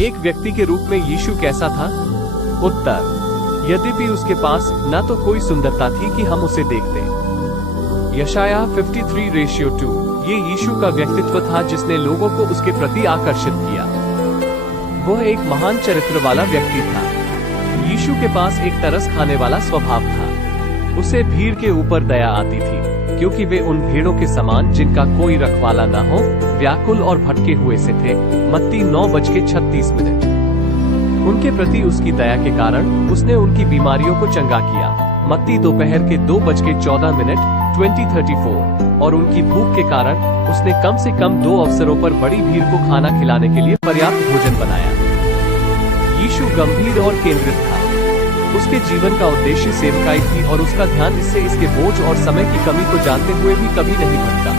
एक व्यक्ति के रूप में यीशु कैसा था? उत्तर, यद्यपि उसके पास न तो कोई सुंदरता थी कि हम उसे देखते। यशायाह 53:2 ये यीशु का व्यक्तित्व था जिसने लोगों को उसके प्रति आकर्षित किया। वह एक महान चरित्र वाला व्यक्ति था। यीशु के पास एक तरस खाने वाला स्वभाव था। उसे भीड़ के ऊपर दया आती थी, क्योंकि वे उन भेड़ों के समान जिनका कोई रखवाला न हो, व्याकुल और भटके हुए से थे। मत्ती 9:36। उनके प्रति उसकी दया के कारण उसने उनकी बीमारियों को चंगा किया। मत्ती दोपहर के 2:14 20:34। और उनकी भूख के कारण उसने कम से कम 2 अवसरों पर बड़ी भीड़ को खाना खिलाने के लिए पर्याप्त भोजन बनाया। यीशु गंभीर और केंद्रित था। उसके जीवन का उद्देश्य सेवकाई थी और उसका ध्यान इसके बोझ और समय की कमी को जानते हुए भी कभी नहीं भटका।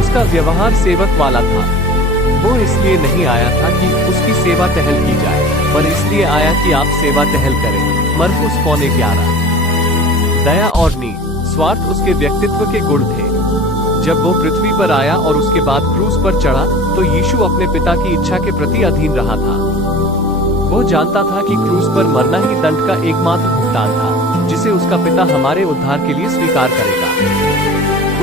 उसका व्यवहार सेवक वाला था। वो इसलिए नहीं आया था कि उसकी सेवा टहल की जाए, पर इसलिए आया कि आप सेवा टहल करें। मरकुस 11:11। दया और नीति, स्वार्थ उसके व्यक्तित्व के गुण थे। जब वो पृथ्वी पर आया और उसके बाद क्रूस पर चढ़ा, तो यीशु अपने पिता की इच्छा के प्रति अधीन रहा था। वो जानता था कि क्रूस पर मरना ही दंड का एकमात्र भुगतान था, जिसे उसका पिता हमारे उद्धार के लिए स्वीकार करेगा।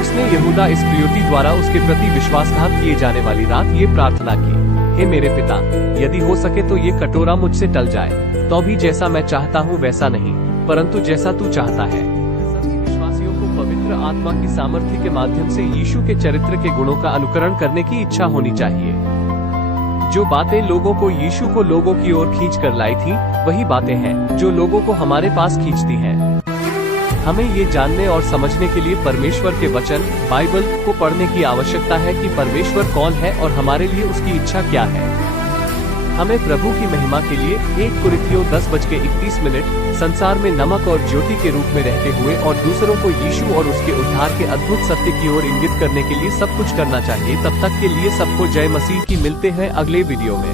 उसने यहूदा इस्करियोती द्वारा उसके प्रति विश्वासघात किए जाने वाली रात ये प्रार्थना की, हे मेरे पिता, यदि हो सके तो ये कटोरा मुझसे टल जाए, तो भी जैसा मैं चाहता हूँ वैसा नहीं, परंतु जैसा तू चाहता है। सभी विश्वासियों को पवित्र आत्मा की सामर्थ्य के माध्यम से यीशु के चरित्र के गुणों का अनुकरण करने की इच्छा होनी चाहिए। जो बातें लोगों को यीशु को लोगों की ओर खींच कर लाई थी, वही बातें हैं जो लोगों को हमारे पास खींचती हैं। हमें ये जानने और समझने के लिए परमेश्वर के वचन, बाइबल को पढ़ने की आवश्यकता है कि परमेश्वर कौन है और हमारे लिए उसकी इच्छा क्या है। हमें प्रभु की महिमा के लिए 1 कुरिन्थियों 10:31 संसार में नमक और ज्योति के रूप में रहते हुए और दूसरों को यीशु और उसके उद्धार के अद्भुत सत्य की ओर इंगित करने के लिए सब कुछ करना चाहिए। तब तक के लिए सबको जय मसीह की। मिलते हैं अगले वीडियो में।